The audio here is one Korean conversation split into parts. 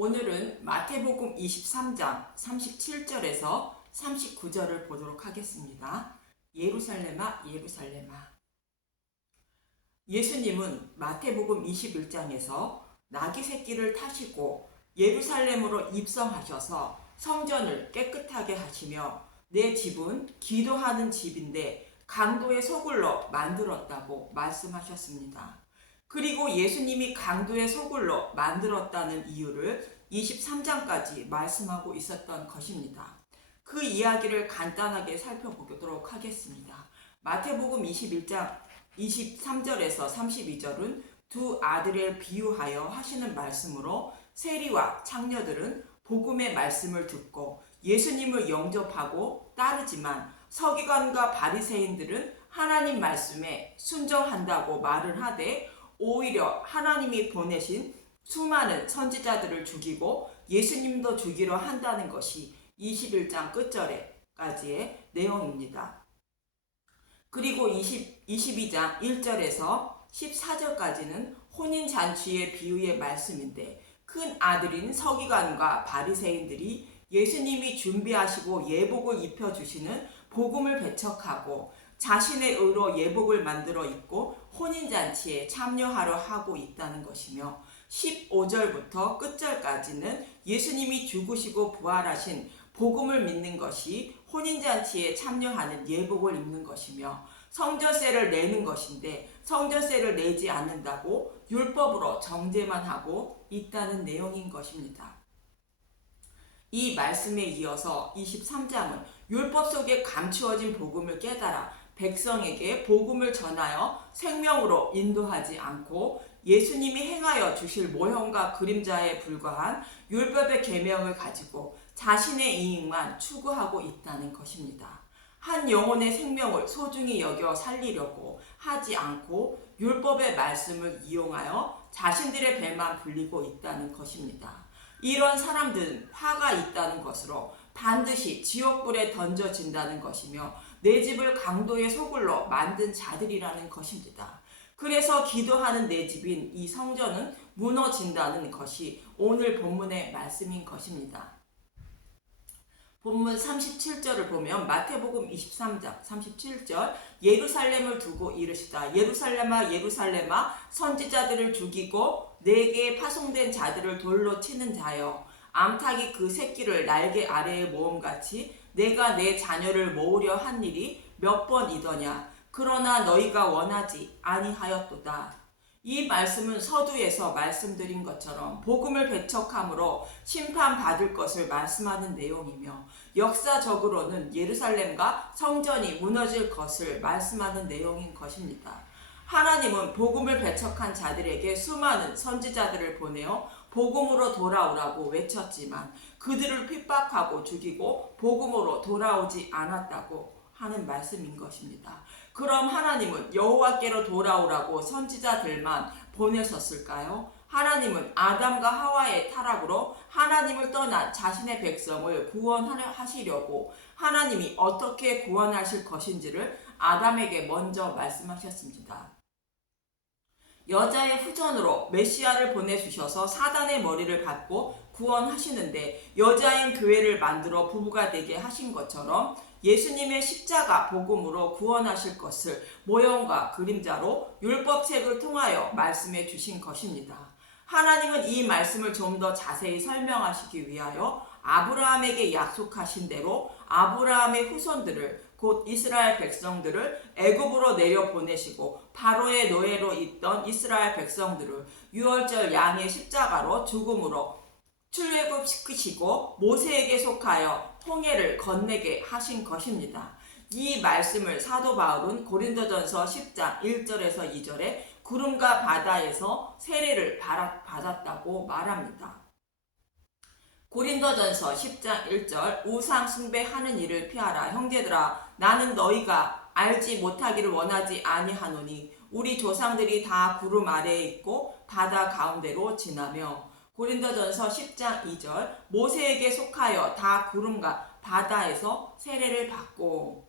오늘은 마태복음 23장 37절에서 39절을 보도록 하겠습니다. 예루살렘아 예루살렘아. 예수님은 마태복음 21장에서 나귀 새끼를 타시고 예루살렘으로 입성하셔서 성전을 깨끗하게 하시며 내 집은 기도하는 집인데 강도의 소굴로 만들었다고 말씀하셨습니다. 그리고 예수님이 강도의 소굴로 만들었다는 이유를 23장까지 말씀하고 있었던 것입니다. 그 이야기를 간단하게 살펴보도록 하겠습니다. 마태복음 21장 23절에서 32절은 두 아들을 비유하여 하시는 말씀으로 세리와 창녀들은 복음의 말씀을 듣고 예수님을 영접하고 따르지만 서기관과 바리새인들은 하나님 말씀에 순종한다고 말을 하되 오히려 하나님이 보내신 수많은 선지자들을 죽이고 예수님도 죽이려 한다는 것이 21장 끝절에까지의 내용입니다. 그리고 22장 1절에서 14절까지는 혼인잔치의 비유의 말씀인데 큰 아들인 서기관과 바리새인들이 예수님이 준비하시고 예복을 입혀주시는 복음을 배척하고 자신의 의로 예복을 만들어 입고 혼인잔치에 참여하려 하고 있다는 것이며 15절부터 끝절까지는 예수님이 죽으시고 부활하신 복음을 믿는 것이 혼인잔치에 참여하는 예복을 입는 것이며 성전세를 내는 것인데 성전세를 내지 않는다고 율법으로 정죄만 하고 있다는 내용인 것입니다. 이 말씀에 이어서 23장은 율법 속에 감추어진 복음을 깨달아 백성에게 복음을 전하여 생명으로 인도하지 않고 예수님이 행하여 주실 모형과 그림자에 불과한 율법의 계명을 가지고 자신의 이익만 추구하고 있다는 것입니다. 한 영혼의 생명을 소중히 여겨 살리려고 하지 않고 율법의 말씀을 이용하여 자신들의 배만 불리고 있다는 것입니다. 이런 사람들은 화가 있다는 것으로 반드시 지옥불에 던져진다는 것이며 내 집을 강도의 소굴로 만든 자들이라는 것입니다. 그래서 기도하는 내 집인 이 성전은 무너진다는 것이 오늘 본문의 말씀인 것입니다. 본문 37절을 보면 마태복음 23장 37절 예루살렘을 두고 이르시다. 예루살렘아 예루살렘아 선지자들을 죽이고 내게 파송된 자들을 돌로 치는 자여 암탉이 그 새끼를 날개 아래에 모음같이 내가 내 자녀를 모으려 한 일이 몇 번이더냐. 그러나 너희가 원하지 아니하였도다. 이 말씀은 서두에서 말씀드린 것처럼 복음을 배척함으로 심판받을 것을 말씀하는 내용이며 역사적으로는 예루살렘과 성전이 무너질 것을 말씀하는 내용인 것입니다. 하나님은 복음을 배척한 자들에게 수많은 선지자들을 보내어 복음으로 돌아오라고 외쳤지만 그들을 핍박하고 죽이고 복음으로 돌아오지 않았다고 하는 말씀인 것입니다. 그럼 하나님은 여호와께로 돌아오라고 선지자들만 보내셨을까요? 하나님은 아담과 하와의 타락으로 하나님을 떠난 자신의 백성을 구원하시려고 하나님이 어떻게 구원하실 것인지를 아담에게 먼저 말씀하셨습니다. 여자의 후손으로 메시아를 보내주셔서 사단의 머리를 받고 구원하시는데 여자인 교회를 만들어 부부가 되게 하신 것처럼 예수님의 십자가 복음으로 구원하실 것을 모형과 그림자로 율법책을 통하여 말씀해 주신 것입니다. 하나님은 이 말씀을 좀 더 자세히 설명하시기 위하여 아브라함에게 약속하신 대로 아브라함의 후손들을 곧 이스라엘 백성들을 애굽으로 내려 보내시고 바로의 노예로 있던 이스라엘 백성들을 유월절 양의 십자가로 죽음으로 출애굽시키시고 모세에게 속하여 홍해를 건너게 하신 것입니다. 이 말씀을 사도 바울은 고린도전서 10장 1절에서 2절에 구름과 바다에서 세례를 받았다고 말합니다. 고린도전서 10장 1절 우상 숭배하는 일을 피하라. 형제들아 나는 너희가 알지 못하기를 원하지 아니하노니 우리 조상들이 다 구름 아래에 있고 바다 가운데로 지나며 고린도전서 10장 2절 모세에게 속하여 다 구름과 바다에서 세례를 받고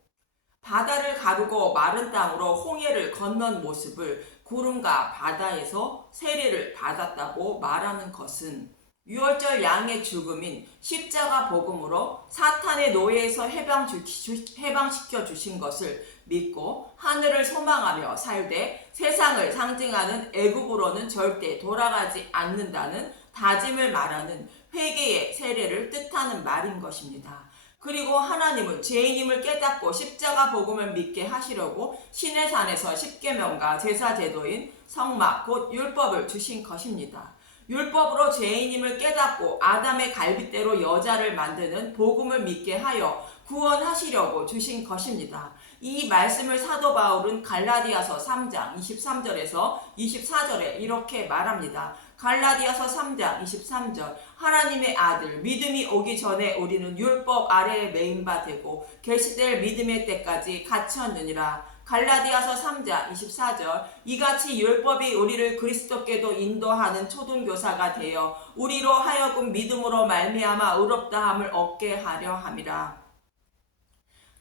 바다를 가르고 마른 땅으로 홍해를 건넌 모습을 구름과 바다에서 세례를 받았다고 말하는 것은 유월절 양의 죽음인 십자가 복음으로 사탄의 노예에서 해방시켜 주신 것을 믿고 하늘을 소망하며 살되 세상을 상징하는 애굽으로는 절대 돌아가지 않는다는 다짐을 말하는 회개의 세례를 뜻하는 말인 것입니다. 그리고 하나님은 죄인임을 깨닫고 십자가 복음을 믿게 하시려고 시내산에서 십계명과 제사제도인 성막 곧 율법을 주신 것입니다. 율법으로 죄인임을 깨닫고 아담의 갈빗대로 여자를 만드는 복음을 믿게 하여 구원하시려고 주신 것입니다. 이 말씀을 사도 바울은 갈라디아서 3장 23절에서 24절에 이렇게 말합니다. 갈라디아서 3장 23절 하나님의 아들 믿음이 오기 전에 우리는 율법 아래에 매인 바 되고 계시될 믿음의 때까지 갇혔느니라. 갈라디아서 3장 24절 이같이 율법이 우리를 그리스도께도 인도하는 초등교사가 되어 우리로 하여금 믿음으로 말미암아 의롭다함을 얻게 하려 함이라.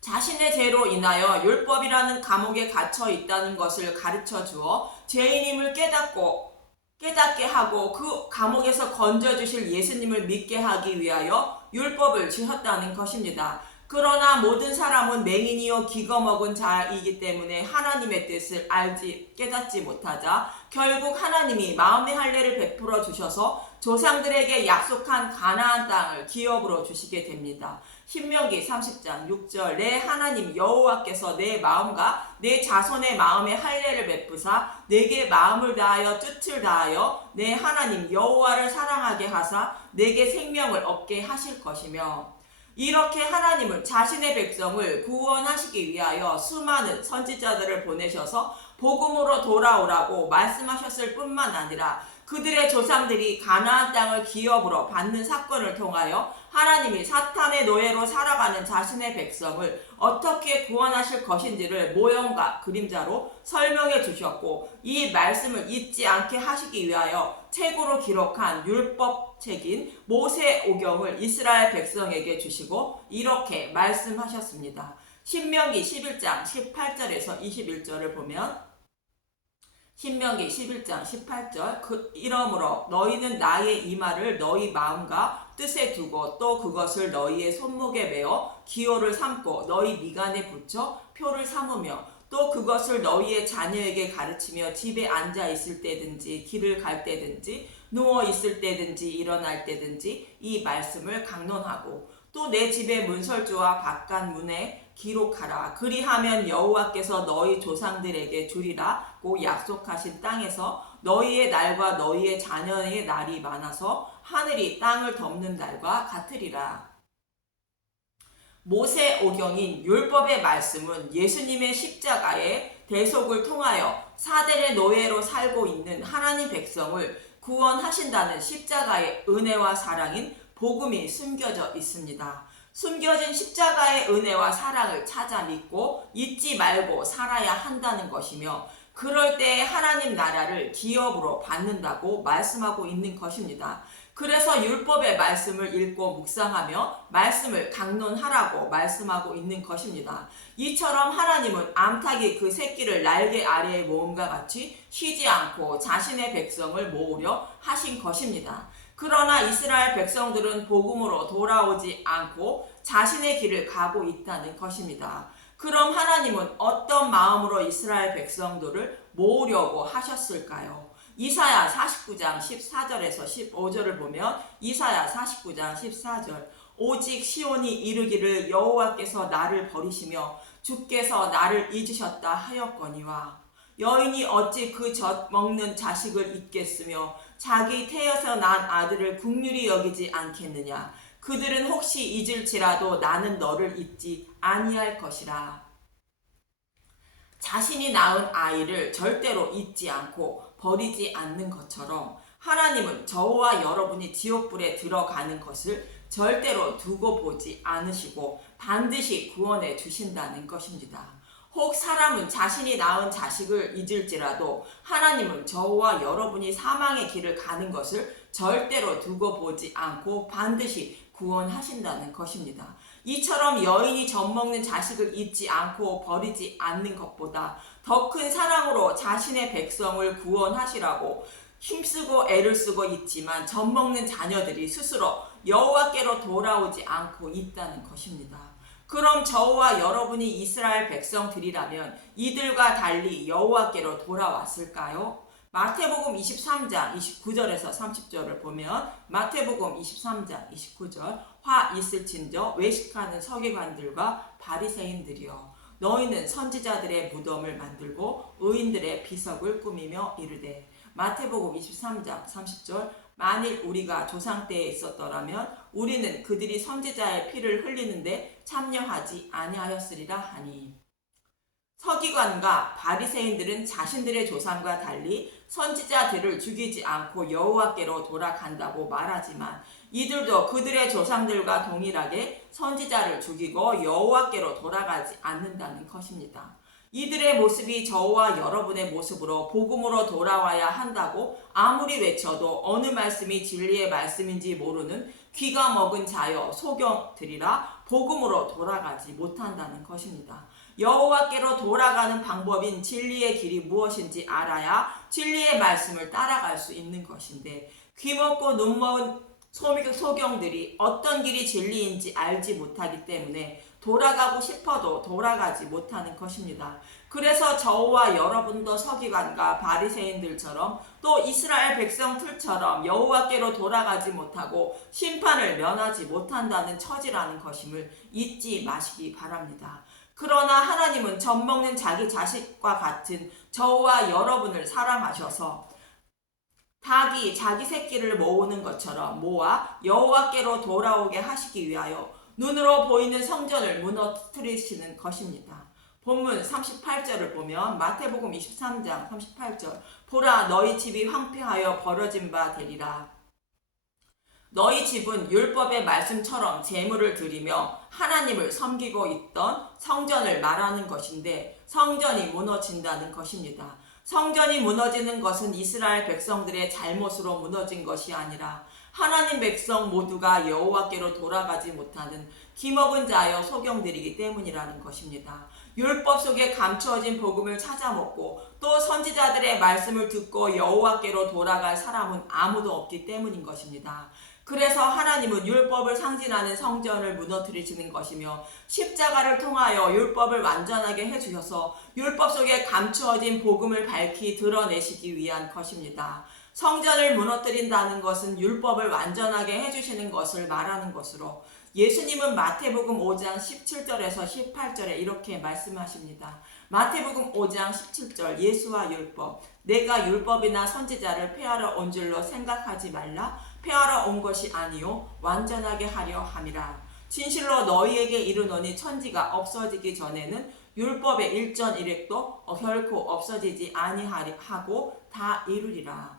자신의 죄로 인하여 율법이라는 감옥에 갇혀 있다는 것을 가르쳐 주어 죄인임을 깨닫게 하고 그 감옥에서 건져주실 예수님을 믿게 하기 위하여 율법을 주셨다는 것입니다. 그러나 모든 사람은 맹인이요 기거 먹은 자이기 때문에 하나님의 뜻을 깨닫지 못하자 결국 하나님이 마음의 할례를 베풀어 주셔서 조상들에게 약속한 가나안 땅을 기업으로 주시게 됩니다. 신명기 30장 6절 내 하나님 여호와께서 내 마음과 내 자손의 마음에 할례를 베푸사 내게 마음을 다하여 뜻을 다하여 내 하나님 여호와를 사랑하게 하사 내게 생명을 얻게 하실 것이며 이렇게 하나님은 자신의 백성을 구원하시기 위하여 수많은 선지자들을 보내셔서 복음으로 돌아오라고 말씀하셨을 뿐만 아니라 그들의 조상들이 가나안 땅을 기업으로 받는 사건을 통하여 하나님이 사탄의 노예로 살아가는 자신의 백성을 어떻게 구원하실 것인지를 모형과 그림자로 설명해 주셨고 이 말씀을 잊지 않게 하시기 위하여 책으로 기록한 율법책인 모세오경을 이스라엘 백성에게 주시고 이렇게 말씀하셨습니다. 신명기 11장 18절에서 21절을 보면 신명기 11장 18절 이러므로 너희는 나의 이 말을 너희 마음과 뜻에 두고 또 그것을 너희의 손목에 메어 기호를 삼고 너희 미간에 붙여 표를 삼으며 또 그것을 너희의 자녀에게 가르치며 집에 앉아 있을 때든지 길을 갈 때든지 누워 있을 때든지 일어날 때든지 이 말씀을 강론하고 또 내 집의 문설주와 바깥 문에 기록하라. 그리하면 여호와께서 너희 조상들에게 주리라고 약속하신 땅에서 너희의 날과 너희의 자녀의 날이 많아서 하늘이 땅을 덮는 날과 같으리라. 모세오경인 율법의 말씀은 예수님의 십자가의 대속을 통하여 사대의 노예로 살고 있는 하나님 백성을 구원하신다는 십자가의 은혜와 사랑인 복음이 숨겨져 있습니다. 숨겨진 십자가의 은혜와 사랑을 찾아 믿고 잊지 말고 살아야 한다는 것이며 그럴 때 하나님 나라를 기업으로 받는다고 말씀하고 있는 것입니다. 그래서 율법의 말씀을 읽고 묵상하며 말씀을 강론하라고 말씀하고 있는 것입니다. 이처럼 하나님은 암탉이 그 새끼를 날개 아래에 모음과 같이 쉬지 않고 자신의 백성을 모으려 하신 것입니다. 그러나 이스라엘 백성들은 복음으로 돌아오지 않고 자신의 길을 가고 있다는 것입니다. 그럼 하나님은 어떤 마음으로 이스라엘 백성들을 모으려고 하셨을까요? 이사야 49장 14절에서 15절을 보면 이사야 49장 14절 오직 시온이 이르기를 여호와께서 나를 버리시며 주께서 나를 잊으셨다 하였거니와 여인이 어찌 그 젖 먹는 자식을 잊겠으며 자기 태에서 난 아들을 긍휼히 여기지 않겠느냐. 그들은 혹시 잊을지라도 나는 너를 잊지 아니할 것이라. 자신이 낳은 아이를 절대로 잊지 않고 버리지 않는 것처럼 하나님은 저와 여러분이 지옥불에 들어가는 것을 절대로 두고 보지 않으시고 반드시 구원해 주신다는 것입니다. 혹 사람은 자신이 낳은 자식을 잊을지라도 하나님은 저와 여러분이 사망의 길을 가는 것을 절대로 두고 보지 않고 반드시 구원하신다는 것입니다. 이처럼 여인이 젖먹는 자식을 잊지 않고 버리지 않는 것보다 더 큰 사랑으로 자신의 백성을 구원하시라고 힘쓰고 애를 쓰고 있지만 젖먹는 자녀들이 스스로 여호와께로 돌아오지 않고 있다는 것입니다. 그럼 저와 여러분이 이스라엘 백성들이라면 이들과 달리 여호와께로 돌아왔을까요? 마태복음 23장 29절에서 30절을 보면 마태복음 23장 29절 화 있을진저 외식하는 서기관들과 바리새인들이여 너희는 선지자들의 무덤을 만들고 의인들의 비석을 꾸미며 이르되 마태복음 23장 30절 만일 우리가 조상 때에 있었더라면 우리는 그들이 선지자의 피를 흘리는데 참여하지 아니하였으리라 하니 서기관과 바리새인들은 자신들의 조상과 달리 선지자들을 죽이지 않고 여호와께로 돌아간다고 말하지만 이들도 그들의 조상들과 동일하게 선지자를 죽이고 여호와께로 돌아가지 않는다는 것입니다. 이들의 모습이 저와 여러분의 모습으로 복음으로 돌아와야 한다고 아무리 외쳐도 어느 말씀이 진리의 말씀인지 모르는 귀가 먹은 자여 소경들이라 복음으로 돌아가지 못한다는 것입니다. 여호와께로 돌아가는 방법인 진리의 길이 무엇인지 알아야 진리의 말씀을 따라갈 수 있는 것인데 귀먹고 눈먼 소경들이 어떤 길이 진리인지 알지 못하기 때문에 돌아가고 싶어도 돌아가지 못하는 것입니다. 그래서 저와 여러분도 서기관과 바리새인들처럼 또 이스라엘 백성들처럼 여호와께로 돌아가지 못하고 심판을 면하지 못한다는 처지라는 것임을 잊지 마시기 바랍니다. 그러나 하나님은 젖먹는 자기 자식과 같은 저와 여러분을 사랑하셔서 닭이 자기 새끼를 모으는 것처럼 모아 여호와께로 돌아오게 하시기 위하여 눈으로 보이는 성전을 무너뜨리시는 것입니다. 본문 38절을 보면 마태복음 23장 38절 보라 너희 집이 황폐하여 버려진 바 되리라. 너희 집은 율법의 말씀처럼 제물을 드리며 하나님을 섬기고 있던 성전을 말하는 것인데 성전이 무너진다는 것입니다. 성전이 무너지는 것은 이스라엘 백성들의 잘못으로 무너진 것이 아니라 하나님 백성 모두가 여호와께로 돌아가지 못하는 기먹은 자여 소경들이기 때문이라는 것입니다. 율법 속에 감추어진 복음을 찾아먹고 또 선지자들의 말씀을 듣고 여호와께로 돌아갈 사람은 아무도 없기 때문인 것입니다. 그래서 하나님은 율법을 상징하는 성전을 무너뜨리시는 것이며 십자가를 통하여 율법을 완전하게 해주셔서 율법 속에 감추어진 복음을 밝히 드러내시기 위한 것입니다. 성전을 무너뜨린다는 것은 율법을 완전하게 해주시는 것을 말하는 것으로 예수님은 마태복음 5장 17절에서 18절에 이렇게 말씀하십니다. 마태복음 5장 17절 예수와 율법 내가 율법이나 선지자를 폐하러 온 줄로 생각하지 말라 폐하러 온 것이 아니요 완전하게 하려 함이라. 진실로 너희에게 이르노니 천지가 없어지기 전에는 율법의 일전 일획도 결코 없어지지 아니하고 다 이루리라.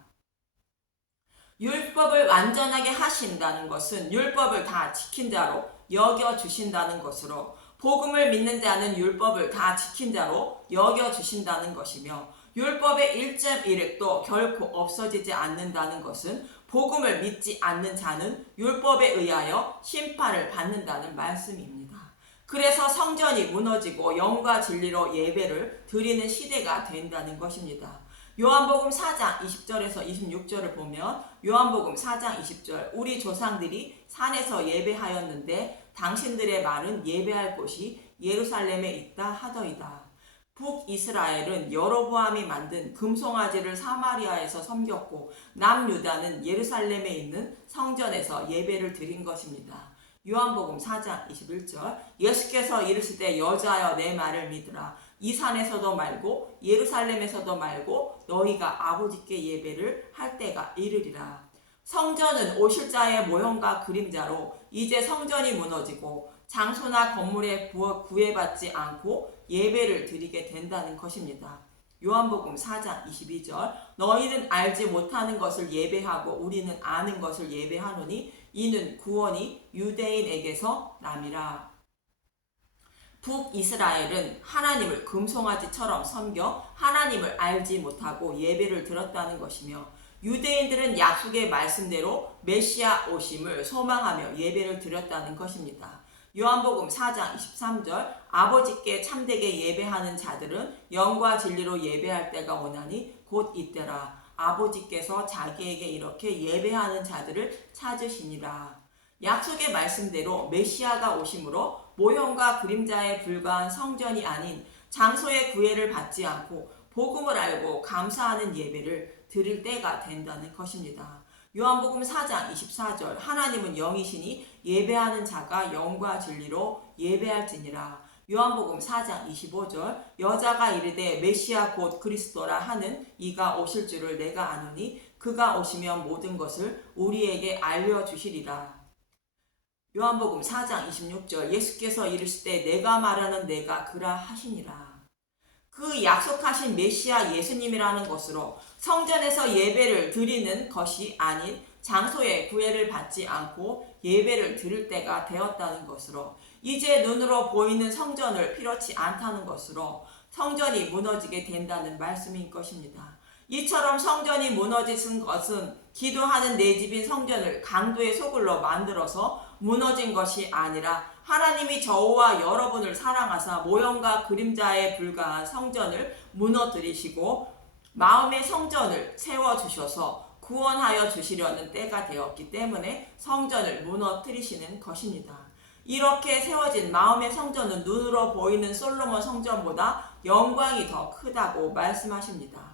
율법을 완전하게 하신다는 것은 율법을 다 지킨 자로 여겨주신다는 것으로 복음을 믿는 자는 율법을 다 지킨 자로 여겨주신다는 것이며 율법의 일점 일획도 결코 없어지지 않는다는 것은 복음을 믿지 않는 자는 율법에 의하여 심판을 받는다는 말씀입니다. 그래서 성전이 무너지고 영과 진리로 예배를 드리는 시대가 된다는 것입니다. 요한복음 4장 20절에서 26절을 보면 요한복음 4장 20절 우리 조상들이 산에서 예배하였는데 당신들의 말은 예배할 곳이 예루살렘에 있다 하더이다. 북이스라엘은 여로보암이 만든 금송아지를 사마리아에서 섬겼고 남유다는 예루살렘에 있는 성전에서 예배를 드린 것입니다. 요한복음 4장 21절 예수께서 이르시되 여자여 내 말을 믿으라. 이 산에서도 말고 예루살렘에서도 말고 너희가 아버지께 예배를 할 때가 이르리라. 성전은 오실 자의 모형과 그림자로 이제 성전이 무너지고 장소나 건물에 구애받지 않고 예배를 드리게 된다는 것입니다. 요한복음 4장 22절 너희는 알지 못하는 것을 예배하고 우리는 아는 것을 예배하노니 이는 구원이 유대인에게서 남이라. 북이스라엘은 하나님을 금송아지처럼 섬겨 하나님을 알지 못하고 예배를 드렸다는 것이며 유대인들은 약속의 말씀대로 메시아 오심을 소망하며 예배를 드렸다는 것입니다. 요한복음 4장 23절 아버지께 참되게 예배하는 자들은 영과 진리로 예배할 때가 오나니 곧 이때라. 아버지께서 자기에게 이렇게 예배하는 자들을 찾으시니라. 약속의 말씀대로 메시아가 오심으로 모형과 그림자에 불과한 성전이 아닌 장소의 구애를 받지 않고 복음을 알고 감사하는 예배를 드릴 때가 된다는 것입니다. 요한복음 4장 24절 하나님은 영이시니 예배하는 자가 영과 진리로 예배할지니라. 요한복음 4장 25절 여자가 이르되 메시아 곧 그리스도라 하는 이가 오실 줄을 내가 아노니 그가 오시면 모든 것을 우리에게 알려주시리라. 요한복음 4장 26절 예수께서 이르시되 내가 말하는 내가 그라 하시니라. 그 약속하신 메시아 예수님이라는 것으로 성전에서 예배를 드리는 것이 아닌 장소의 구애를 받지 않고 예배를 드릴 때가 되었다는 것으로 이제 눈으로 보이는 성전을 필요치 않다는 것으로 성전이 무너지게 된다는 말씀인 것입니다. 이처럼 성전이 무너진 것은 기도하는 내 집인 성전을 강도의 소굴로 만들어서 무너진 것이 아니라 하나님이 저와 여러분을 사랑하사 모형과 그림자에 불과한 성전을 무너뜨리시고 마음의 성전을 세워주셔서 구원하여 주시려는 때가 되었기 때문에 성전을 무너뜨리시는 것입니다. 이렇게 세워진 마음의 성전은 눈으로 보이는 솔로몬 성전보다 영광이 더 크다고 말씀하십니다.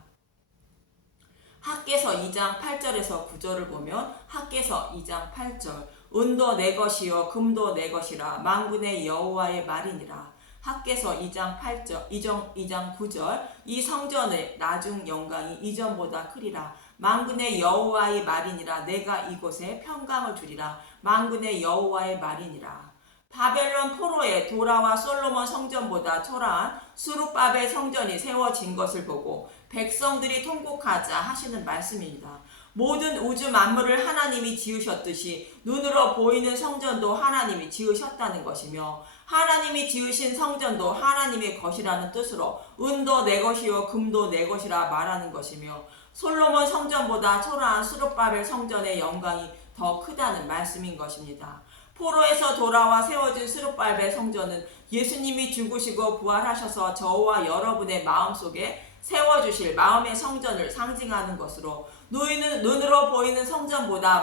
학개서 2장 8절에서 9절을 보면 학개서 2장 8절 은도 내 것이요 금도 내 것이라 만군의 여호와의 말이니라. 학개서 2장 8절 2장 9절 이 성전의 나중 영광이 이전보다 크리라. 만군의 여호와의 말이니라. 내가 이곳에 평강을 주리라. 만군의 여호와의 말이니라. 바벨론 포로의 도라와 솔로몬 성전보다 초라한 수룹바벨 성전이 세워진 것을 보고 백성들이 통곡하자 하시는 말씀입니다. 모든 우주 만물을 하나님이 지으셨듯이 눈으로 보이는 성전도 하나님이 지으셨다는 것이며 하나님이 지으신 성전도 하나님의 것이라는 뜻으로 은도 내 것이요 금도 내 것이라 말하는 것이며 솔로몬 성전보다 초라한 수룹바벨 성전의 영광이 더 크다는 말씀인 것입니다. 포로에서 돌아와 세워진 수룹바벨 성전은 예수님이 죽으시고 부활하셔서 저와 여러분의 마음속에 세워주실 마음의 성전을 상징하는 것으로 너희는 눈으로 보이는 성전보다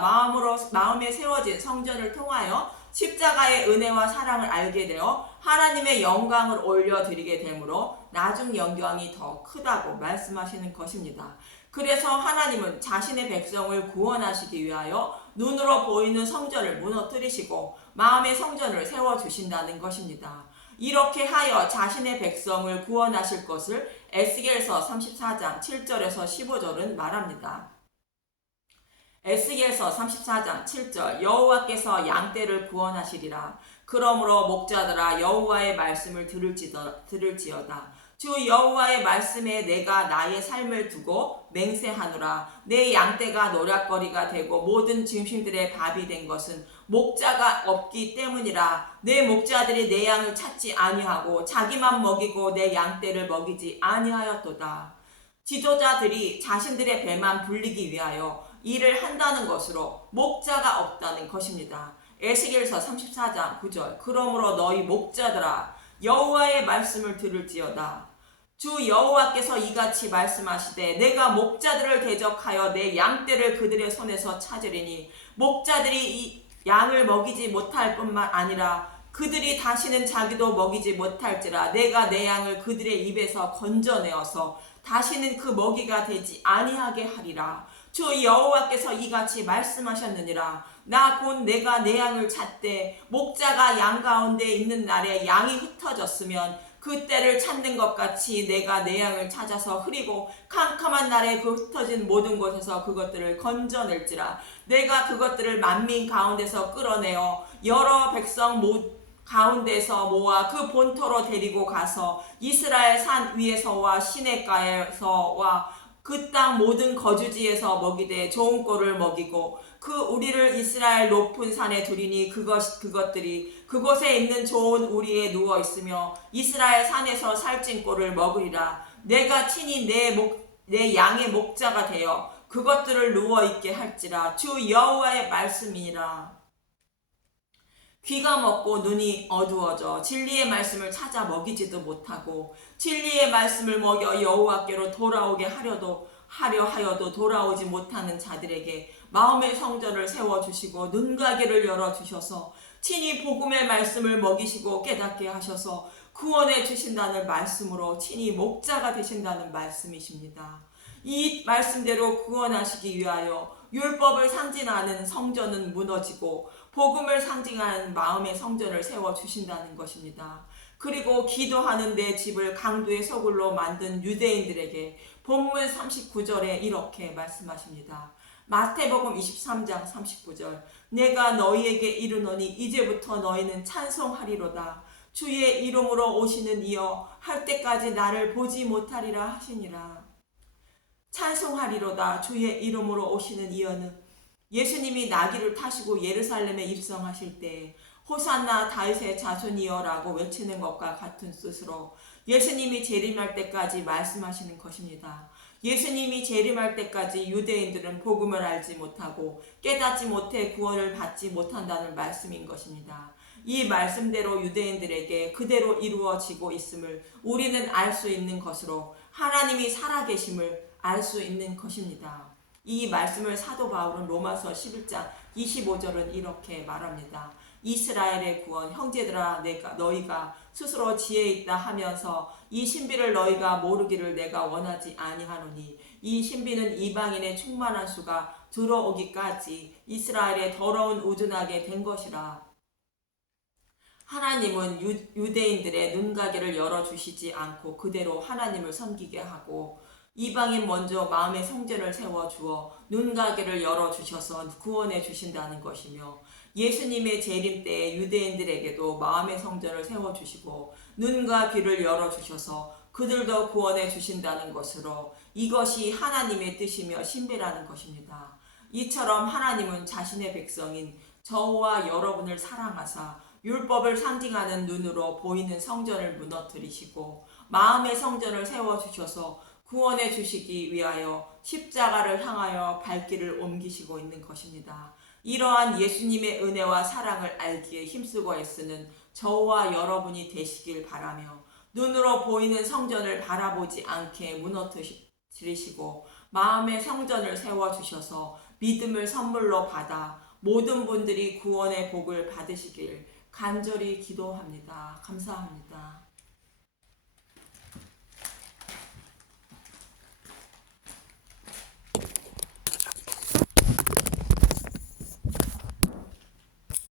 마음에 세워진 성전을 통하여 십자가의 은혜와 사랑을 알게 되어 하나님의 영광을 올려드리게 되므로 나중 영광이 더 크다고 말씀하시는 것입니다. 그래서 하나님은 자신의 백성을 구원하시기 위하여 눈으로 보이는 성전을 무너뜨리시고 마음의 성전을 세워주신다는 것입니다. 이렇게 하여 자신의 백성을 구원하실 것을 에스겔서 34장 7절에서 15절은 말합니다. 에스겔서 34장 7절 여호와께서 양떼를 구원하시리라. 그러므로 목자들아 여호와의 말씀을 들을지어다. 주 여호와의 말씀에 내가 나의 삶을 두고 맹세하노라. 내 양떼가 노략거리가 되고 모든 짐승들의 밥이 된 것은 목자가 없기 때문이라. 내 목자들이 내 양을 찾지 아니하고 자기만 먹이고 내 양떼를 먹이지 아니하였도다. 지도자들이 자신들의 배만 불리기 위하여 일을 한다는 것으로 목자가 없다는 것입니다. 에스겔서 34장 9절 그러므로 너희 목자들아 여호와의 말씀을 들을지어다. 주 여호와께서 이같이 말씀하시되 내가 목자들을 대적하여 내 양떼를 그들의 손에서 찾으리니 목자들이 이 양을 먹이지 못할 뿐만 아니라 그들이 다시는 자기도 먹이지 못할지라. 내가 내 양을 그들의 입에서 건져내어서 다시는 그 먹이가 되지 아니하게 하리라. 주 여호와께서 이같이 말씀하셨느니라. 나 곧 내가 내 양을 찾되 목자가 양 가운데 있는 날에 양이 흩어졌으면 그때를 찾는 것 같이 내가 내 양을 찾아서 흐리고 캄캄한 날에 그 흩어진 모든 곳에서 그것들을 건져낼지라. 내가 그것들을 만민 가운데서 끌어내어 여러 백성 가운데서 모아 그 본토로 데리고 가서 이스라엘 산 위에서와 시냇가에서와 그 땅 모든 거주지에서 먹이되 좋은 꼴을 먹이고 그 우리를 이스라엘 높은 산에 두리니 그것들이 그곳에 있는 좋은 우리에 누워 있으며 이스라엘 산에서 살찐 꼴을 먹으리라. 내가 친히 내 양의 목자가 되어 그것들을 누워 있게 할지라. 주 여호와의 말씀이니라. 귀가 먹고 눈이 어두워져 진리의 말씀을 찾아 먹이지도 못하고 진리의 말씀을 먹여 여호와께로 돌아오게 하려도 하려 하여도 돌아오지 못하는 자들에게 마음의 성전을 세워주시고 눈가게를 열어주셔서 친히 복음의 말씀을 먹이시고 깨닫게 하셔서 구원해 주신다는 말씀으로 친히 목자가 되신다는 말씀이십니다. 이 말씀대로 구원하시기 위하여 율법을 상징하는 성전은 무너지고 복음을 상징하는 마음의 성전을 세워주신다는 것입니다. 그리고 기도하는 데 집을 강도의 소굴로 만든 유대인들에게 본문 39절에 이렇게 말씀하십니다. 마태복음 23장 39절 내가 너희에게 이르노니 이제부터 너희는 찬송하리로다. 주의 이름으로 오시는 이여 할 때까지 나를 보지 못하리라 하시니라. 찬송하리로다. 주의 이름으로 오시는 이여는 예수님이 나귀를 타시고 예루살렘에 입성하실 때 호산나 다윗의 자손이여라고 외치는 것과 같은 뜻으로 예수님이 재림할 때까지 말씀하시는 것입니다. 예수님이 재림할 때까지 유대인들은 복음을 알지 못하고 깨닫지 못해 구원을 받지 못한다는 말씀인 것입니다. 이 말씀대로 유대인들에게 그대로 이루어지고 있음을 우리는 알 수 있는 것으로 하나님이 살아계심을 알 수 있는 것입니다. 이 말씀을 사도 바울은 로마서 11장 25절은 이렇게 말합니다. 이스라엘의 구원 형제들아 너희가 스스로 지혜 있다 하면서 이 신비를 너희가 모르기를 내가 원하지 아니하노니 이 신비는 이방인의 충만한 수가 들어오기까지 이스라엘의 더러운 우둔하게 된 것이라. 하나님은 유대인들의 눈가게를 열어주시지 않고 그대로 하나님을 섬기게 하고 이방인 먼저 마음의 성전을 세워주어 눈가게를 열어주셔서 구원해 주신다는 것이며 예수님의 재림 때에 유대인들에게도 마음의 성전을 세워주시고 눈과 귀를 열어주셔서 그들도 구원해 주신다는 것으로 이것이 하나님의 뜻이며 신비라는 것입니다. 이처럼 하나님은 자신의 백성인 저와 여러분을 사랑하사 율법을 상징하는 눈으로 보이는 성전을 무너뜨리시고 마음의 성전을 세워주셔서 구원해 주시기 위하여 십자가를 향하여 발길을 옮기시고 있는 것입니다. 이러한 예수님의 은혜와 사랑을 알기에 힘쓰고 애쓰는 저와 여러분이 되시길 바라며 눈으로 보이는 성전을 바라보지 않게 무너뜨리시고 마음의 성전을 세워주셔서 믿음을 선물로 받아 모든 분들이 구원의 복을 받으시길 간절히 기도합니다. 감사합니다.